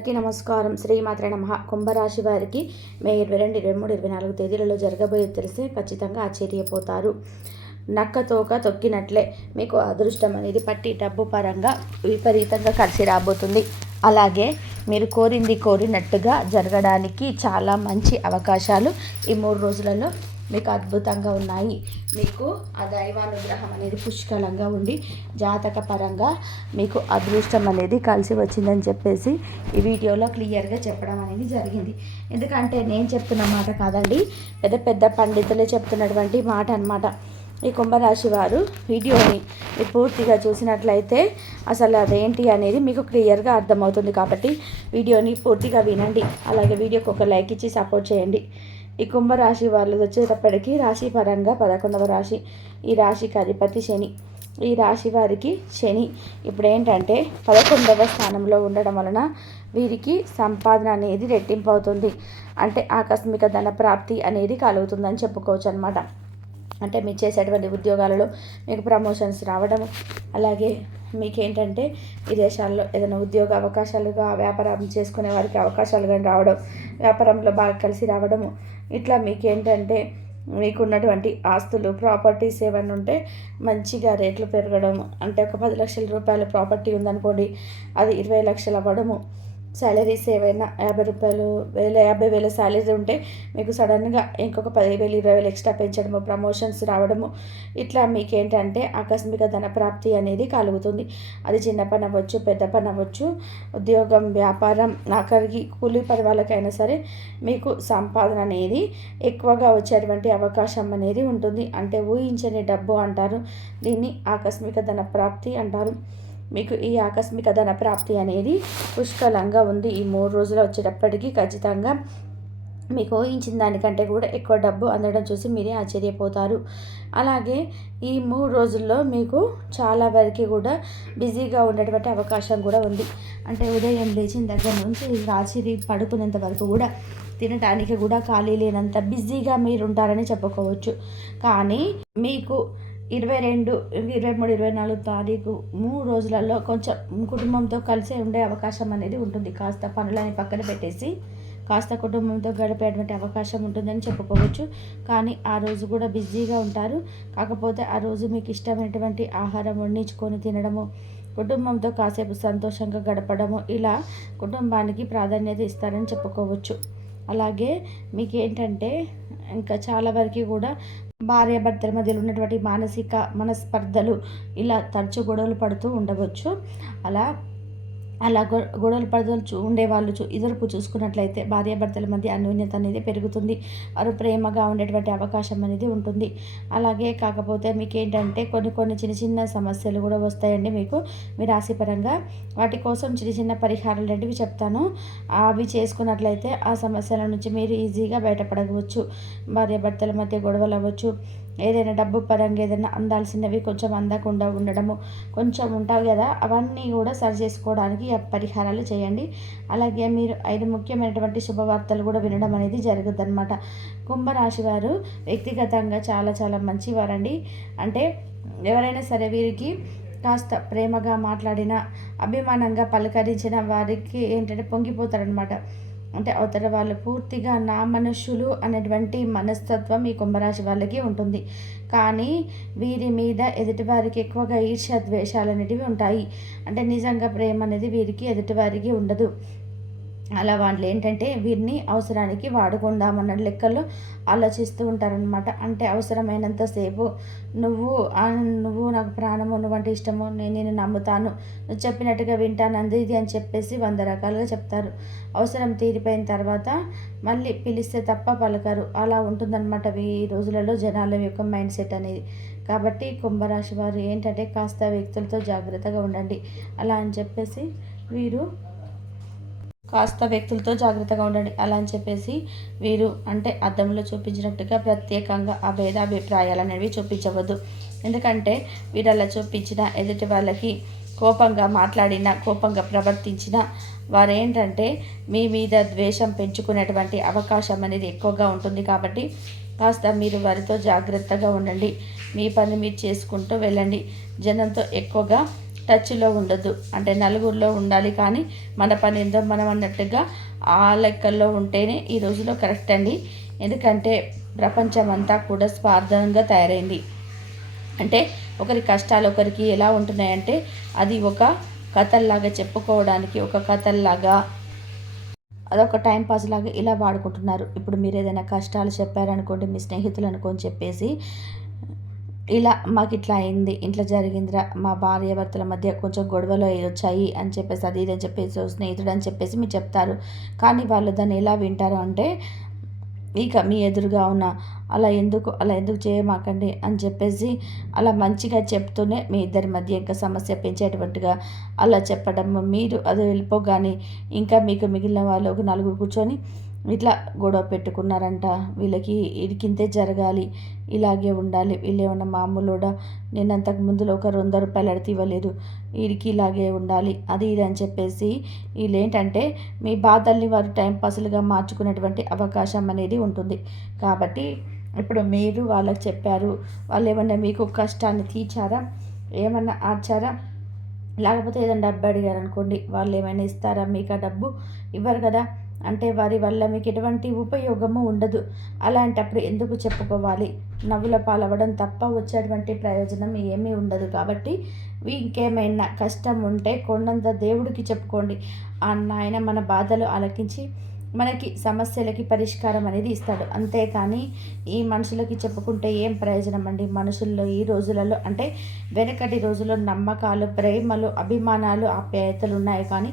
అందరికీ నమస్కారం. శ్రీమాత్రే నమః. కుంభరాశి వారికి మే 22, 23, 24 తేదీలలో జరగబోయేది తెలిసి ఖచ్చితంగా ఆశ్చర్యపోతారు. నక్క తోక తొక్కినట్లే మీకు అదృష్టం అనేది పట్టి డబ్బు పరంగా విపరీతంగా కలిసి రాబోతుంది. అలాగే మీరు కోరింది కోరినట్టుగా జరగడానికి చాలా మంచి అవకాశాలు ఈ 3 రోజులలో మీకు అద్భుతంగా ఉన్నాయి. మీకు ఆ దైవానుగ్రహం అనేది పుష్కలంగా ఉండి జాతక పరంగా మీకు అదృష్టం అనేది కలిసి వచ్చిందని చెప్పేసి ఈ వీడియోలో క్లియర్గా చెప్పడం అనేది జరిగింది. ఎందుకంటే నేను చెప్తున్న మాట కాదండి, పెద్ద పెద్ద పండితులే చెప్తున్నటువంటి మాట అన్నమాట. ఈ కుంభరాశి వారు వీడియోని మీరు పూర్తిగా చూసినట్లయితే అసలు అదేంటి అనేది మీకు క్లియర్గా అర్థమవుతుంది. కాబట్టి వీడియోని పూర్తిగా వినండి. అలాగే వీడియోకి ఒక లైక్ ఇచ్చి సపోర్ట్ చేయండి. ఈ కుంభరాశి వాళ్ళు వచ్చేటప్పటికి రాశి పరంగా 11వ రాశి. ఈ రాశికి అధిపతి శని. ఈ రాశి వారికి శని ఇప్పుడు ఏంటంటే 11వ స్థానంలో ఉండడం వలన వీరికి సంపాదన అనేది రెట్టింపు అవుతుంది. అంటే ఆకస్మిక ధన ప్రాప్తి అనేది కలుగుతుందని చెప్పుకోవచ్చు అనమాట. అంటే మీరు చేసేటువంటి ఉద్యోగాలలో మీకు ప్రమోషన్స్ రావడము, అలాగే మీకేంటంటే విదేశాల్లో ఏదైనా ఉద్యోగ అవకాశాలుగా వ్యాపారం చేసుకునే వారికి అవకాశాలు కానీ రావడం, వ్యాపారంలో బాగా కలిసి రావడము, ఇట్లా మీకేంటంటే మీకున్నటువంటి ఆస్తులు ప్రాపర్టీస్ ఏమైనా ఉంటే మంచిగా రేట్లు పెరగడం. అంటే ఒక 10 లక్షల రూపాయల ప్రాపర్టీ ఉందనుకోండి, అది 20 లక్షలు అవ్వడము. శాలరీస్ ఏవైనా 50 రూపాయలు 50,000 శాలరీ ఉంటే మీకు సడన్గా ఇంకొక 10,000 20,000 ఎక్స్ట్రా పెంచడము, ప్రమోషన్స్ రావడము, ఇట్లా మీకేంటంటే ఆకస్మిక ధన ప్రాప్తి అనేది కలుగుతుంది. అది చిన్న పని అవ్వచ్చు, పెద్ద పని అవ్వచ్చు, ఉద్యోగం, వ్యాపారం, ఆఖరికి కూలీ పని వాళ్ళకైనా సరే మీకు సంపాదన అనేది ఎక్కువగా వచ్చేటువంటి అవకాశం అనేది ఉంటుంది. అంటే ఊహించని డబ్బు అంటారు దీన్ని, ఆకస్మిక ధన ప్రాప్తి అంటారు. మీకు ఈ ఆకస్మిక ధన ప్రాప్తి అనేది పుష్కలంగా ఉంది. ఈ 3 రోజులు వచ్చేటప్పటికి ఖచ్చితంగా మీకు ఊహించిన దానికంటే కూడా ఎక్కువ డబ్బు అందడం చూసి మీరే ఆశ్చర్యపోతారు. అలాగే ఈ 3 రోజుల్లో మీకు చాలా వరకు కూడా బిజీగా ఉండేటువంటి అవకాశం కూడా ఉంది. అంటే ఉదయం లేచిన దగ్గర నుంచి రాత్రి పడుకునేంత వరకు కూడా తినడానికి కూడా ఖాళీ లేనంత బిజీగా మీరు ఉంటారని చెప్పుకోవచ్చు. కానీ మీకు 22, 23, 24 తారీఖు 3 రోజులలో కొంచెం కుటుంబంతో కలిసి ఉండే అవకాశం అనేది ఉంటుంది. కాస్త పనులని పక్కన పెట్టేసి కాస్త కుటుంబంతో గడిపేటువంటి అవకాశం ఉంటుందని చెప్పుకోవచ్చు. కానీ ఆ రోజు కూడా బిజీగా ఉంటారు. కాకపోతే ఆ రోజు మీకు ఇష్టమైనటువంటి ఆహారం వండించుకొని తినడము, కుటుంబంతో కాసేపు సంతోషంగా గడపడము, ఇలా కుటుంబానికి ప్రాధాన్యత ఇస్తారని చెప్పుకోవచ్చు. అలాగే మీకేంటంటే ఇంకా చాలా వరకు కూడా భార్యాభర్తల మధ్యలో ఉన్నటువంటి మానసిక మనస్పర్ధలు ఇలా తరచు గొడవలు పడుతూ ఉండవచ్చు. అలా గొడవలు పడుతూ ఉండేవాళ్ళు ఎదురుపు చూసుకున్నట్లయితే భార్యాభర్తల మధ్య అన్యోన్యత అనేది పెరుగుతుంది. వారు ప్రేమగా ఉండేటువంటి అవకాశం అనేది ఉంటుంది. అలాగే కాకపోతే మీకేంటంటే కొన్ని చిన్న చిన్న సమస్యలు కూడా వస్తాయండి మీకు మీ రాశిపరంగా. వాటి కోసం చిన్న చిన్న పరిహారాలు లాంటివి చెప్తాను. అవి చేసుకున్నట్లయితే ఆ సమస్యల నుంచి మీరు ఈజీగా బయటపడవచ్చు. భార్యాభర్తల మధ్య గొడవలు అవ్వచ్చు, ఏదైనా డబ్బు పరంగా ఏదైనా అందాల్సినవి కొంచెం అందకుండా ఉండడము, కొంచెం ఉంటాయి కదా, అవన్నీ కూడా సరి చేసుకోవడానికి పరిహారాలు చేయండి. అలాగే మీరు 5 ముఖ్యమైనటువంటి శుభవార్తలు కూడా వినడం అనేది జరుగుతుంది అనమాట. కుంభరాశి వారు వ్యక్తిగతంగా చాలా చాలా మంచివారండి. అంటే ఎవరైనా సరే వీరికి కాస్త ప్రేమగా మాట్లాడిన, అభిమానంగా పలకరించిన వారికి ఏంటంటే పొంగిపోతారనమాట. అంటే అవతల వాళ్ళు పూర్తిగా నా మనుషులు అనేటువంటి మనస్తత్వం ఈ కుంభరాశి వాళ్ళకి ఉంటుంది. కానీ వీరి మీద ఎదుటివారికి ఎక్కువగా ఈర్ష్య ద్వేషాలు అనేటివి ఉంటాయి. అంటే నిజంగా ప్రేమ అనేది వీరికి ఎదుటివారికి ఉండదు. అలా వాళ్ళు ఏంటంటే వీరిని అవసరానికి వాడుకుందామన్న లెక్కల్లో ఆలోచిస్తూ ఉంటారనమాట. అంటే అవసరమైనంతసేపు నువ్వు నాకు ప్రాణము, నువ్వంటే ఇష్టము, నేను నమ్ముతాను, నువ్వు చెప్పినట్టుగా వింటాను, ఇది అని చెప్పేసి 100 రకాలుగా చెప్తారు. అవసరం తీరిపోయిన తర్వాత మళ్ళీ పిలిస్తే తప్ప పలకరు. అలా ఉంటుందన్నమాట ఈ రోజులలో జనాల యొక్క మైండ్ సెట్ అనేది. కాబట్టి కుంభరాశి వారు ఏంటంటే కాస్త వ్యక్తులతో జాగ్రత్తగా ఉండండి. అలా అని చెప్పేసి అలా అని చెప్పేసి వీరు అంటే అద్దంలో చూపించినట్టుగా ప్రత్యేకంగా ఆ భేదాభిప్రాయాలు అనేవి చూపించవద్దు. ఎందుకంటే వీరు అలా చూపించిన ఎదుటి వాళ్ళకి కోపంగా మాట్లాడినా, కోపంగా ప్రవర్తించిన వారేంటంటే మీ మీద ద్వేషం పెంచుకునేటువంటి అవకాశం అనేది ఎక్కువగా ఉంటుంది. కాబట్టి కాస్త మీరు వారితో జాగ్రత్తగా ఉండండి. మీ పని మీరు చేసుకుంటూ వెళ్ళండి. జనంతో ఎక్కువగా టచ్లో ఉండొద్దు. అంటే నలుగురిలో ఉండాలి కానీ మన పని ఏందో మనం అన్నట్టుగా ఆ లెక్కల్లో ఉంటేనే ఈ రోజులో కరెక్ట్ అండి. ఎందుకంటే ప్రపంచం అంతా కూడా స్వార్థంగా తయారైంది. అంటే ఒకరి కష్టాలు ఒకరికి ఎలా ఉంటున్నాయంటే అది ఒక కథల్లాగా చెప్పుకోవడానికి, ఒక కథల్లాగా అదొక టైం పాస్ లాగా ఇలా వాడుకుంటున్నారు. ఇప్పుడు మీరు ఏదైనా కష్టాలు చెప్పారనుకోండి మీ స్నేహితులు అనుకొని చెప్పేసి, ఇలా మాకు ఇట్లా అయింది, ఇట్లా జరిగిందిరా, మా భార్యాభర్తల మధ్య కొంచెం గొడవలు వచ్చాయి అని చెప్పేసి, అది ఇది అని చెప్పేసి స్నేహితుడు అని చెప్పేసి మీరు చెప్తారు. కానీ వాళ్ళు దాన్ని ఎలా వింటారు అంటే, ఇక మీ ఎదురుగా ఉన్న అలా ఎందుకు చేయమాకండి అని చెప్పేసి అలా మంచిగా చెప్తూనే మీ ఇద్దరి మధ్య ఇంకా సమస్య పెంచేటువంటిగా అలా చెప్పడం, మీరు అది వెళ్ళిపోగానే ఇంకా మీకు మిగిలిన వాళ్ళు ఒక నలుగురు కూర్చొని ఇట్లా గొడవ పెట్టుకున్నారంట, వీళ్ళకి ఇడికింతే జరగాలి, ఇలాగే ఉండాలి, వీళ్ళేమన్నా మామూలుడా, నేను అంతకు ముందులో ఒక 200 రూపాయలు అడితే ఇవ్వలేదు, వీడికి ఇలాగే ఉండాలి, అది ఇది అని చెప్పేసి వీళ్ళేంటంటే మీ బాధల్ని వారు టైంపాస్లుగా మార్చుకునేటువంటి అవకాశం అనేది ఉంటుంది. కాబట్టి ఇప్పుడు మీరు వాళ్ళకి చెప్పారు, వాళ్ళు ఏమన్నా మీకు కష్టాన్ని తీర్చారా, ఏమన్నా ఆర్చారా, లేకపోతే ఏదైనా డబ్బు అడిగారు అనుకోండి, వాళ్ళు ఏమైనా ఇస్తారా మీకు? ఆ డబ్బు ఇవ్వరు కదా. అంటే వారి వల్ల మీకు ఎటువంటి ఉపయోగము ఉండదు. అలాంటప్పుడు ఎందుకు చెప్పుకోవాలి? నవ్వుల పాలవ్వడం తప్ప వచ్చేటువంటి ప్రయోజనం ఏమీ ఉండదు. కాబట్టి ఇంకేమైనా కష్టం ఉంటే కొండంత దేవుడికి చెప్పుకోండి. ఆయన మన బాధలు ఆలకించి మనకి సమస్యలకి పరిష్కారం అనేది ఇస్తాడు. అంతేకాని ఈ మనుషులకి చెప్పుకుంటే ఏం ప్రయోజనం అండి? మనుషుల్లో ఈ రోజులలో అంటే వెనకటి రోజుల్లో నమ్మకాలు, ప్రేమలు, అభిమానాలు, ఆప్యాయతలు ఉన్నాయి. కానీ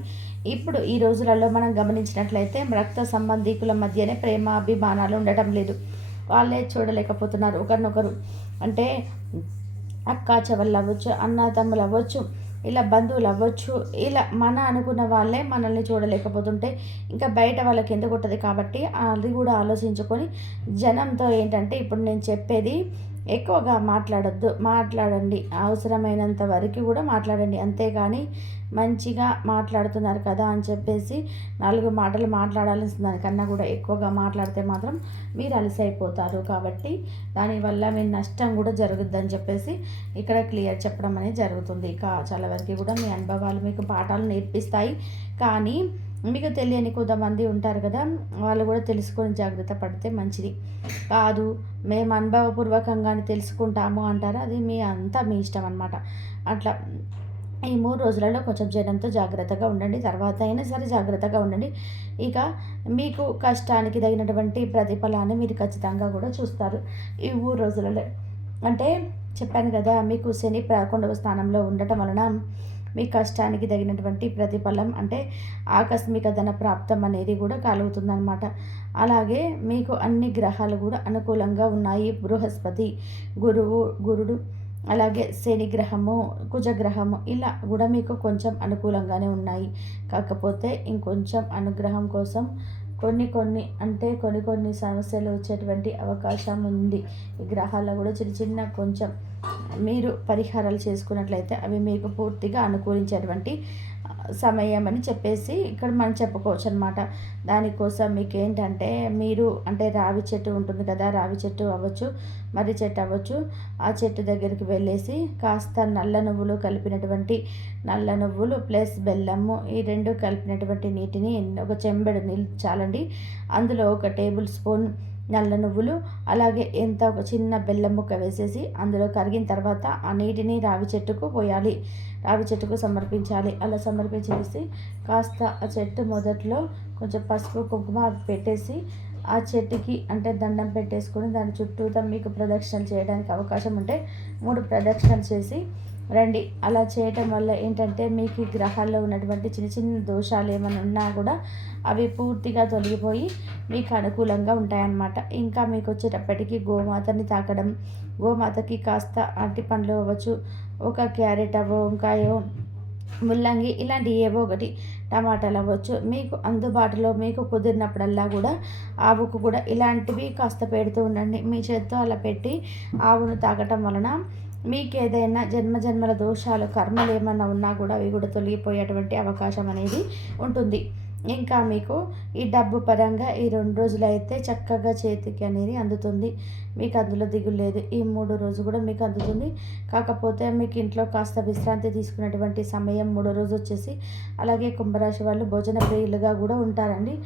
ఇప్పుడు ఈ రోజులలో మనం గమనించినట్లయితే రక్త సంబంధీకుల మధ్యనే ప్రేమ, అభిమానాలు ఉండటం లేదు. వాళ్ళే చూడలేకపోతున్నారు ఒకరినొకరు. అంటే అక్క చెవెళ్ళు అవ్వచ్చు, అన్న తమ్ములు అవ్వచ్చు, ఇలా బంధువులు అవ్వచ్చు, ఇలా మన అనుకున్న వాళ్ళే మనల్ని చూడలేకపోతుంటే ఇంకా బయట వాళ్ళకి ఎందుకు ఉంటుంది? కాబట్టి అది కూడా ఆలోచించుకొని జనంతో ఏంటంటే ఇప్పుడు నేను చెప్పేది ఎక్కువగా మాట్లాడండి, అవసరమైనంత వరకు కూడా మాట్లాడండి. అంతేగాని మంచిగా మాట్లాడుతున్నారు కదా అని చెప్పేసి 4 మాటలు మాట్లాడాల్సిన దానికన్నా కూడా ఎక్కువగా మాట్లాడితే మాత్రం మీరు అలసైపోతారు. కాబట్టి దానివల్ల మీ నష్టం కూడా జరుగుద్దని చెప్పేసి ఇక్కడ క్లియర్ చెప్పడం అనేది జరుగుతుంది. చాలా వరకు కూడా మీ అనుభవాలు మీకు పాఠాలు నేర్పిస్తాయి. కానీ మీకు తెలియని కొంతమంది ఉంటారు కదా, వాళ్ళు కూడా తెలుసుకొని జాగ్రత్త పడితే మంచిది. కాదు మేము అనుభవపూర్వకంగానే తెలుసుకుంటాము అంటారా, అది మీ ఇష్టం అనమాట. అట్లా ఈ 3 రోజులలో కొంచెం జనంతో జాగ్రత్తగా ఉండండి. తర్వాత అయినా సరే జాగ్రత్తగా ఉండండి. ఇక మీకు కష్టానికి తగినటువంటి ప్రతిఫలాన్ని మీరు ఖచ్చితంగా కూడా చూస్తారు ఈ 3 రోజులలో. అంటే చెప్పాను కదా, మీకు శని 11వ స్థానంలో ఉండటం వలన మీ కష్టానికి తగినటువంటి ప్రతిఫలం అంటే ఆకస్మిక ధన ప్రాప్తం అనేది కూడా కలుగుతుందన్నమాట. అలాగే మీకు అన్ని గ్రహాలు కూడా అనుకూలంగా ఉన్నాయి. బృహస్పతి, గురుడు, అలాగే శని గ్రహము, కుజగ్రహము ఇలా కూడా మీకు కొంచెం అనుకూలంగానే ఉన్నాయి. కాకపోతే ఇంకొంచెం అనుగ్రహం కోసం కొన్ని సమస్యలు వచ్చేటువంటి అవకాశం ఉంది. ఈ గ్రహాల్లో కూడా చిన్న కొంచెం మీరు పరిహారాలు చేసుకున్నట్లయితే అవి మీకు పూర్తిగా అనుకూలించేటువంటి సమయం అని చెప్పేసి ఇక్కడ మనం చెప్పుకోవచ్చు అనమాట. దానికోసం మీకు ఏంటంటే మీరు అంటే రావి చెట్టు ఉంటుంది కదా, రావి చెట్టు అవ్వచ్చు, మర్రి చెట్టు అవ్వచ్చు, ఆ చెట్టు దగ్గరికి వెళ్ళేసి కాస్త నల్ల నువ్వులు ప్లస్ బెల్లము ఈ 2 కలిపినటువంటి నీటిని ఒక చెంబెడు నీళ్ళు చాలండి. అందులో 1 టేబుల్ స్పూన్ నల్ల నువ్వులు, అలాగే ఒక చిన్న బెల్లం ముక్క వేసేసి అందులో కరిగిన తర్వాత ఆ నీటిని రావి చెట్టుకు పోయాలి, రావి చెట్టుకు సమర్పించాలి. అలా సమర్పించేసి కాస్త ఆ చెట్టు మొదట్లో కొంచెం పసుపు కుంకుమ పెట్టేసి ఆ చెట్టుకి అంటే దండం పెట్టేసుకొని దాని చుట్టూతా మీకు ప్రదక్షిణలు చేయడానికి అవకాశం ఉంటే 3 ప్రదక్షిణలు చేసి రండి. అలా చేయటం వల్ల ఏంటంటే మీకు ఈ గ్రహాల్లో ఉన్నటువంటి చిన్న దోషాలు ఏమైనా ఉన్నా కూడా అవి పూర్తిగా తొలగిపోయి మీకు అనుకూలంగా ఉంటాయన్నమాట. ఇంకా మీకు వచ్చేటప్పటికి గోమాతని తాకడం, గోమాతకి కాస్త అరటి పండ్లు అవ్వచ్చు, ఒక క్యారెట్ వంకాయో, ముల్లంగి ఇలాంటి ఏవో ఒకటి, టమాటాలు అవ్వచ్చు, మీకు అందుబాటులో మీకు కుదిరినప్పుడల్లా కూడా ఆవుకు కూడా ఇలాంటివి కాస్త పెడుతూ ఉండండి. మీ చేత్తో అలా పెట్టి ఆవును తాగటం వలన మీకు ఏదైనా జన్మల దోషాలు, కర్మలు ఏమన్నా ఉన్నా కూడా అవి కూడా తొలగిపోయేటువంటి అవకాశం అనేది ఉంటుంది. ఇంకా మీకు ఈ డబ్బు పరంగా ఈ 2 రోజులైతే చక్కగా చేతికి అనేది అందుతుంది. మీకు అందులో దిగులు లేదు. ఈ 3 రోజు కూడా మీకు అందుతుంది. కాకపోతే మీకు ఇంట్లో కాస్త విశ్రాంతి తీసుకునేటువంటి సమయం 3 రోజు వచ్చేసి, అలాగే కుంభరాశి వాళ్ళు భోజన ప్రియులుగా కూడా ఉంటారండి.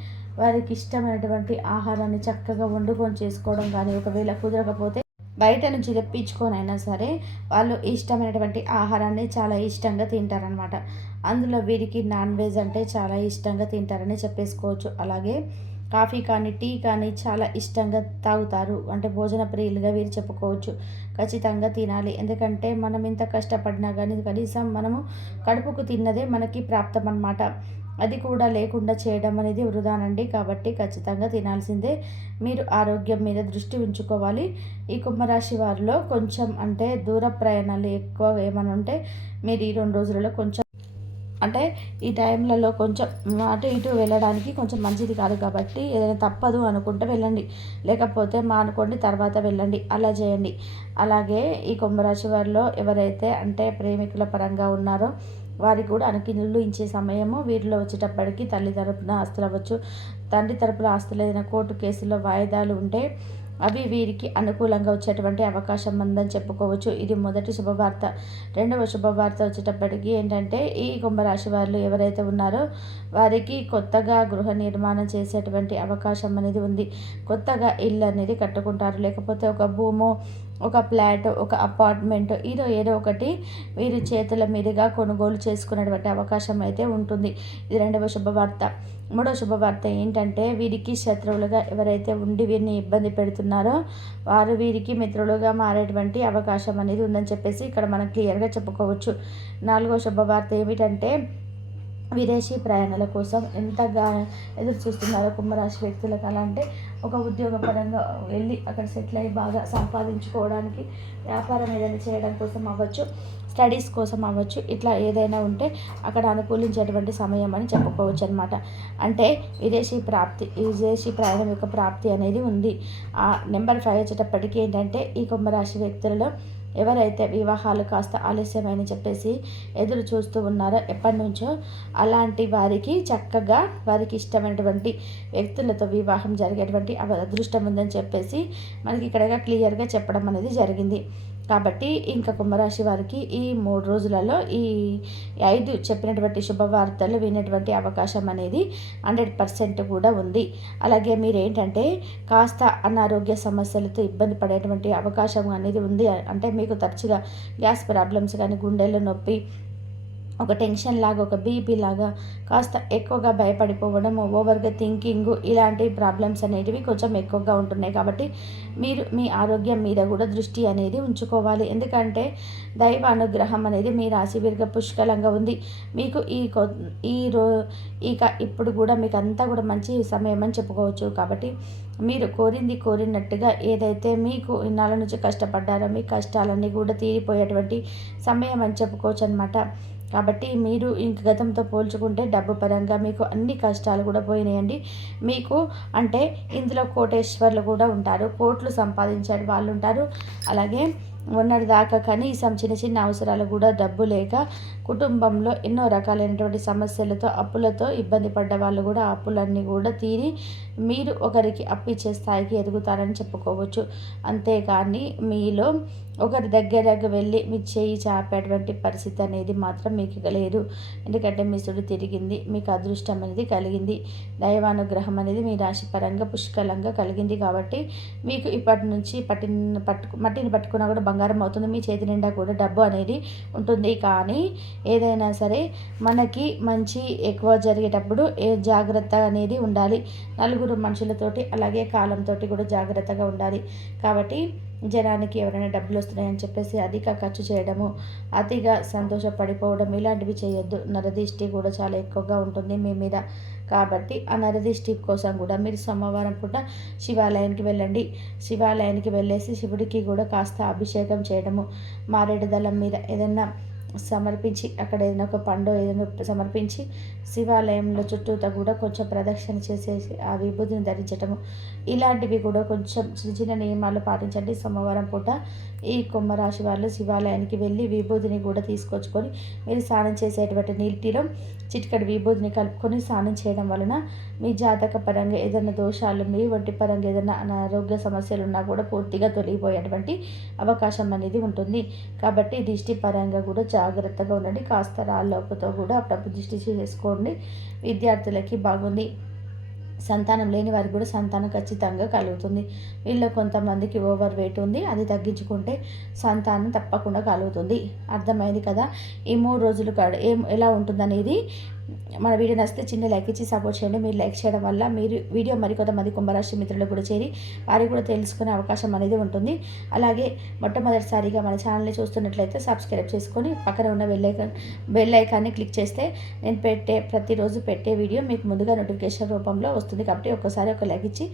వారికి ఇష్టమైనటువంటి ఆహారాన్ని చక్కగా వండుకొని చేసుకోవడం కానీ, ఒకవేళ కుదరకపోతే బయట నుంచి తెప్పించుకొనైనా సరే వాళ్ళు ఇష్టమైనటువంటి ఆహారాన్ని చాలా ఇష్టంగా తింటారనమాట. అందులో వీరికి నాన్ వెజ్ అంటే చాలా ఇష్టంగా తింటారని చెప్పేసుకోవచ్చు. అలాగే కాఫీ కానీ టీ కానీ చాలా ఇష్టంగా తాగుతారు. అంటే భోజన ప్రియులుగా వీరు చెప్పుకోవచ్చు. ఖచ్చితంగా తినాలి. ఎందుకంటే మనం ఇంత కష్టపడినా కానీ కనీసం మనము కడుపుకు తిన్నదే మనకి ప్రాప్తం అన్నమాట. అది కూడా లేకుండా చేయడం అనేది వృధానండి. కాబట్టి ఖచ్చితంగా తినాల్సిందే. మీరు ఆరోగ్యం మీద దృష్టి ఉంచుకోవాలి. ఈ కుంభరాశి వారిలో కొంచెం అంటే దూర ప్రయాణాలు ఎక్కువ ఏమైనా ఉంటే మీరు ఈ 2 రోజులలో కొంచెం అంటే ఈ టైంలలో కొంచెం అటు ఇటు వెళ్ళడానికి కొంచెం మంచిది కాదు. కాబట్టి ఏదైనా తప్పదు అనుకుంటే వెళ్ళండి, లేకపోతే మానుకోండి, తర్వాత వెళ్ళండి, అలా చేయండి. అలాగే ఈ కుంభరాశి వారిలో ఎవరైతే అంటే ప్రేమికుల పరంగా ఉన్నారో వారికి కూడా అనుకినులు ఇచ్చే సమయము వీరిలో వచ్చేటప్పటికి తల్లి తరపున ఆస్తులు అవ్వచ్చు, తండ్రి తరపున ఆస్తులు ఏదైనా కోర్టు కేసుల్లో వాయిదాలు ఉంటే అవి వీరికి అనుకూలంగా వచ్చేటువంటి అవకాశం ఉందని చెప్పుకోవచ్చు. ఇది మొదటి శుభవార్త. రెండవ శుభవార్త వచ్చేటప్పటికి ఏంటంటే ఈ కుంభరాశి వాళ్ళు ఎవరైతే ఉన్నారో వారికి కొత్తగా గృహ నిర్మాణం చేసేటువంటి అవకాశం అనేది ఉంది. కొత్తగా ఇల్లు అనేది కట్టుకుంటారు, లేకపోతే ఒక భూమో, ఒక ఫ్లాట్, ఒక అపార్ట్మెంట్ ఏదో ఒకటి వీరి చేతుల మీదుగా కొనుగోలు చేసుకునేటువంటి అవకాశం అయితే ఉంటుంది. ఇది రెండవ శుభవార్త. మూడో శుభవార్త ఏంటంటే వీరికి శత్రువులుగా ఎవరైతే ఉండి వీరిని ఇబ్బంది పెడుతున్నారో వారు వీరికి మిత్రులుగా మారేటువంటి అవకాశం అనేది ఉందని చెప్పేసి ఇక్కడ మనం క్లియర్గా చెప్పుకోవచ్చు. నాలుగో శుభవార్త ఏమిటంటే విదేశీ ప్రయాణాల కోసం ఎంతగా ఎదురు చూస్తున్నారో కుంభరాశి వ్యక్తులకు. అలా అంటే ఒక ఉద్యోగపరంగా వెళ్ళి అక్కడ సెటిల్ అయ్యి బాగా సంపాదించుకోవడానికి, వ్యాపారం ఏదైనా చేయడం కోసం అవ్వచ్చు, స్టడీస్ కోసం అవ్వచ్చు, ఇట్లా ఏదైనా ఉంటే అక్కడ అనుకూలించేటువంటి సమయం అని చెప్పుకోవచ్చు అనమాట. అంటే విదేశీ ప్రయాణం యొక్క ప్రాప్తి అనేది ఉంది. నెంబర్ 5 వచ్చేటప్పటికి ఏంటంటే ఈ కుంభరాశి వ్యక్తులలో ఎవరైతే వివాహాలు కాస్త ఆలస్యమని చెప్పేసి ఎదురు చూస్తూ ఉన్నారో ఎప్పటి నుంచో, అలాంటి వారికి చక్కగా వారికి ఇష్టమైనటువంటి వ్యక్తులతో వివాహం జరిగేటువంటి అదృష్టం ఉందని చెప్పేసి మనకి ఇక్కడ క్లియర్గా చెప్పడం అనేది జరిగింది. కాబట్టి ఇంకా కుంభరాశి వారికి ఈ 3 రోజులలో ఈ 5 చెప్పినటువంటి శుభవార్తలు వినేటువంటి అవకాశం అనేది 100% కూడా ఉంది. అలాగే మీరేంటంటే కాస్త అనారోగ్య సమస్యలతో ఇబ్బంది పడేటువంటి అవకాశం అనేది ఉంది. అంటే మీకు తరచుగా గ్యాస్ ప్రాబ్లమ్స్ కానీ, గుండెల్లో నొప్పి, ఒక టెన్షన్ లాగా, ఒక బీపీ లాగా, కాస్త ఎక్కువగా భయపడిపోవడము, ఓవర్గా థింకింగ్, ఇలాంటి ప్రాబ్లమ్స్ అనేటివి కొంచెం ఎక్కువగా ఉంటున్నాయి. కాబట్టి మీరు మీ ఆరోగ్యం మీద కూడా దృష్టి అనేది ఉంచుకోవాలి. ఎందుకంటే దైవ అనుగ్రహం అనేది మీ రాశి వీరిగా పుష్కలంగా ఉంది. మీకు ఇక ఇప్పుడు కూడా మీకు అంతా కూడా మంచి సమయం అని చెప్పుకోవచ్చు. కాబట్టి మీరు కోరినట్టుగా ఏదైతే మీకు ఇన్నాళ్ళ నుంచి కష్టపడ్డారో మీ కష్టాలన్నీ కూడా తీరిపోయేటువంటి సమయం అని చెప్పుకోవచ్చు అనమాట. కాబట్టి మీరు ఇంక గతంతో పోల్చుకుంటే డబ్బు పరంగా మీకు అన్ని కష్టాలు కూడా పోయినాయండి. మీకు అంటే ఇందులో కోటేశ్వర్లు కూడా ఉంటారు, కోట్లు సంపాదించే వాళ్ళు ఉంటారు. అలాగే మొన్నటిదాకా కనీసం చిన్న చిన్న అవసరాలు కూడా డబ్బు లేక కుటుంబంలో ఎన్నో రకాలైనటువంటి సమస్యలతో, అప్పులతో ఇబ్బంది పడ్డ వాళ్ళు కూడా ఆ అప్పులన్నీ కూడా తీరి మీరు ఒకరికి అప్పిచ్చే స్థాయికి ఎదుగుతారని చెప్పుకోవచ్చు. అంతేకాని మీలో ఒకరి దగ్గరకు వెళ్ళి మీ చేయి చాపేటువంటి పరిస్థితి అనేది మాత్రం మీకు లేదు. ఎందుకంటే మీ సుడి తిరిగింది, మీకు అదృష్టం అనేది కలిగింది, దైవానుగ్రహం అనేది మీ రాశి పరంగా పుష్కలంగా కలిగింది. కాబట్టి మీకు ఇప్పటి నుంచి మట్టిని పట్టుకున్నా కూడా బంగారం అవుతుంది. మీ చేతి నిండా కూడా డబ్బు అనేది ఉంటుంది. కానీ ఏదైనా సరే మనకి మంచి ఎక్కువ జరిగేటప్పుడు జాగ్రత్త అనేది ఉండాలి. నలుగురు మనుషులతోటి అలాగే కాలంతో కూడా జాగ్రత్తగా ఉండాలి. కాబట్టి జనానికి ఎవరైనా డబ్బులు వస్తున్నాయని చెప్పేసి అధిక ఖర్చు చేయడము, అతిగా సంతోషపడిపోవడం ఇలాంటివి చేయొద్దు. నరదిష్టి కూడా చాలా ఎక్కువగా ఉంటుంది మీ మీద. కాబట్టి ఆ నరదిష్టి కోసం కూడా మీరు సోమవారం పూట శివాలయానికి వెళ్ళండి. శివాలయానికి వెళ్ళేసి శివుడికి కూడా కాస్త అభిషేకం చేయడము, మారేడు దళం మీద ఏదైనా సమర్పించి అక్కడ ఏదైనా ఒక పండు ఏదైనా సమర్పించి శివాలయంలో చుట్టూతా కూడా కొంచెం ప్రదక్షిణ చేసేసి ఆ విభూతిని ధరించటము, ఇలాంటివి కూడా కొంచెం చిన్న చిన్న నియమాలు పాటించండి. సోమవారం పూట ఈ కుంభరాశి వాళ్ళు శివాలయానికి వెళ్ళి విభూతిని కూడా తీసుకొచ్చుకొని మీరు స్నానం చేసేటువంటి నీటిలో చిటికడి విభూతిని కలుపుకొని స్నానం చేయడం వలన మీ జాతక పరంగా ఏదైనా దోషాలు, మీ వంటి పరంగా ఏదైనా అనారోగ్య సమస్యలు ఉన్నా కూడా పూర్తిగా తొలగిపోయేటువంటి అవకాశం అనేది ఉంటుంది. కాబట్టి దిష్టి పరంగా కూడా జాగ్రత్తగా ఉండండి. కాస్త రాళ్ళతో కూడా అప్పుడప్పుడు దిష్టి చేసుకోండి. విద్యార్థులకి బాగుంది. సంతానం లేని వారికి కూడా సంతానం ఖచ్చితంగా కలుగుతుంది. వీళ్ళలో కొంతమందికి ఓవర్ వెయిట్ ఉంది, అది తగ్గించుకుంటే సంతానం తప్పకుండా కలుగుతుంది. అర్థమైంది కదా. ఈ 3 రోజులు ఎలా ఉంటుందనేది మన వీడియో నచ్చితే చిన్న లైక్ ఇచ్చి సపోర్ట్ చేయండి. మీరు లైక్ చేయడం వల్ల మీరు వీడియో మరికొంతమంది కుంభరాశి మిత్రులు కూడా చేరి వారికి కూడా తెలుసుకునే అవకాశం అనేది ఉంటుంది. అలాగే మొట్టమొదటిసారిగా మన ఛానల్ని చూస్తున్నట్లయితే సబ్స్క్రైబ్ చేసుకొని పక్కన ఉన్న బెల్ ఐకాన్ని క్లిక్ చేస్తే నేను ప్రతిరోజు పెట్టే వీడియో మీకు ముందుగా నోటిఫికేషన్ రూపంలో వస్తుంది. కాబట్టి ఒక్కసారి ఒక లైక్ ఇచ్చి